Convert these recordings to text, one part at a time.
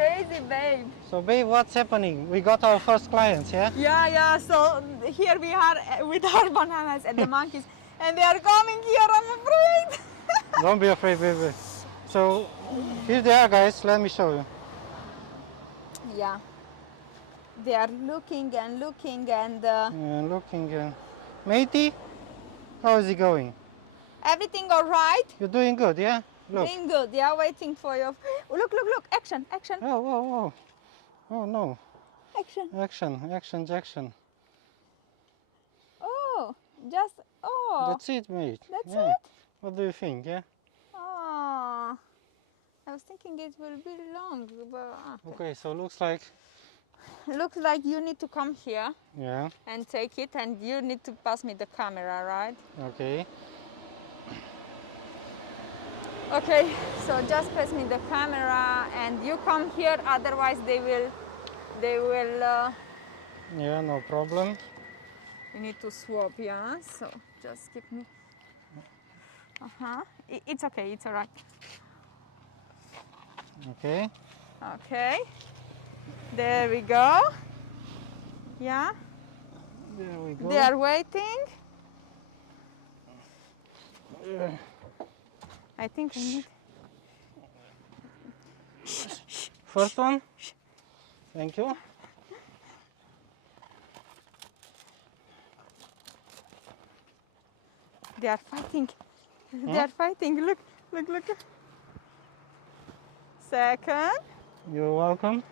crazy, babe. So, babe, what's happening? We got our first clients, yeah? Yeah. So here we are with our bananas and the monkeys, and they are coming here. I'm afraid. Don't be afraid, baby. So, here they are, guys. Let me show you. Yeah. They are looking and looking and Yeah, looking. Matey, how is it going? everything all right? You're doing good, yeah? Look. Doing good. Yeah, waiting for you. Look. Action. Oh. Oh, no. Action. Action. Oh, just, oh. That's it, mate. That's Yeah. it? What do you think, yeah? Oh. I was thinking it will be long, but Okay, so looks like... looks like you need to come here Yeah, and take it, and you need to pass me the camera, right? okay. Okay, so just pass me the camera and you come here, otherwise they will Yeah, no problem. you need to swap, yeah? So just give me, it's okay, it's all right. Okay. Okay, there we go. Yeah, There we go. they are waiting. I think I need... First one. Thank you. They are fighting. They are fighting. Look. Second. You're welcome.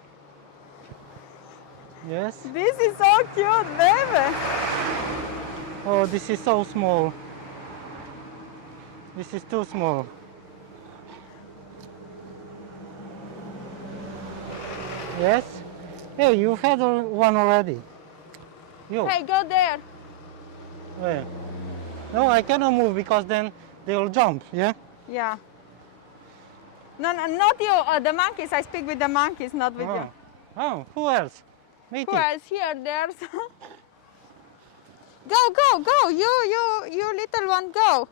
Yes. This is so cute, baby. Oh, this is so small. This is too small. Yes. Hey, you've had one already. You. Hey, go there. Where? No, I cannot move because then they will jump. Yeah. Yeah. No, not you. The monkeys. I speak with the monkeys, not with you. Oh, who else? Matey. Who else here? There's. Go. You little one, go.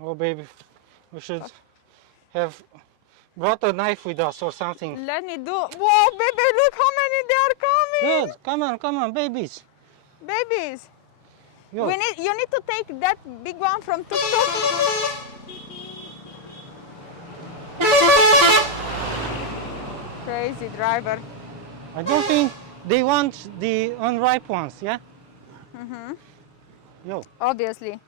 Oh, baby, we should have brought a knife with us or something. Let me do. Whoa, baby, look how many they are coming. Good. Come on, babies. Babies. Yo. You need to take that big one from tuk-tuk. Crazy driver. I don't think they want the unripe ones, yeah? Mm-hmm. Yo. Obviously.